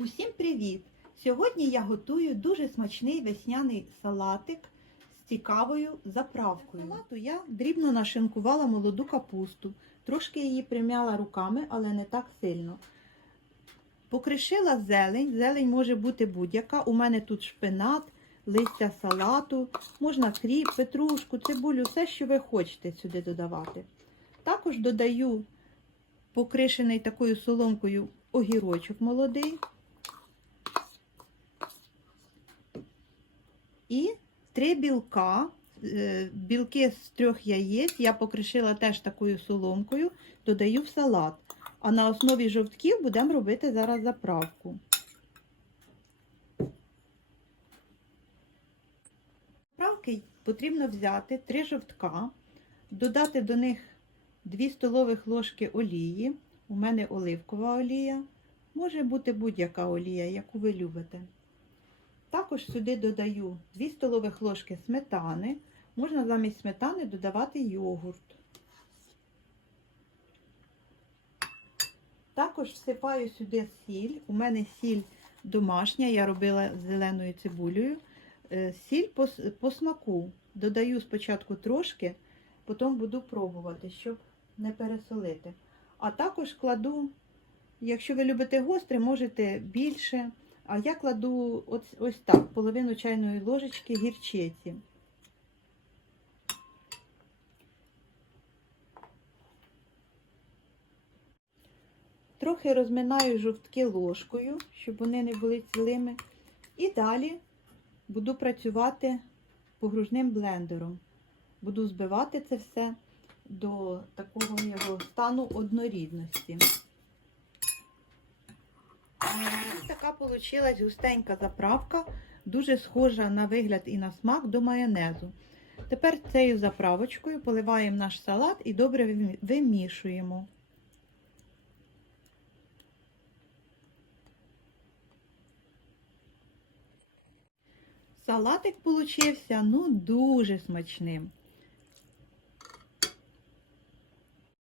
Усім привіт! Сьогодні я готую дуже смачний весняний салатик з цікавою заправкою. Для салату я дрібно нашинкувала молоду капусту, трошки її примяла руками, але не так сильно. Покришила зелень. Зелень може бути будь-яка. У мене тут шпинат, листя салату, можна кріп, петрушку, цибулю, все, що ви хочете сюди додавати. Також додаю покришений такою соломкою огірочок молодий. І три білка, е, білки з трьох яєць я покришила теж такою соломкою, додаю в салат. А на основі жовтків будемо робити зараз заправку. Заправки потрібно взяти три жовтка, додати до них 2 столових ложки олії. У мене оливкова олія. Може бути будь-яка олія, яку ви любите. Також сюди додаю 2 столових ложки сметани. Можна замість сметани додавати йогурт. Також всипаю сюди сіль. У мене сіль домашня, я робила з зеленою цибулею. Е, Сіль по, по смаку. Додаю спочатку трошки, потім буду пробувати, щоб не пересолити. А також кладу, якщо ви любите гостре, можете більше. А я кладу ось, ось так, половину чайної ложечки гірчиці. Трохи розминаю жовтки ложкою, щоб вони не були цілими. І далі буду працювати погружним блендером. Буду збивати це все до такого його стану однорідності. Ось така вийшла густенька заправка, дуже схожа на вигляд і на смак до майонезу. Тепер цією заправочкою поливаємо наш салат і добре вимішуємо. Салатик получився ну дуже смачним.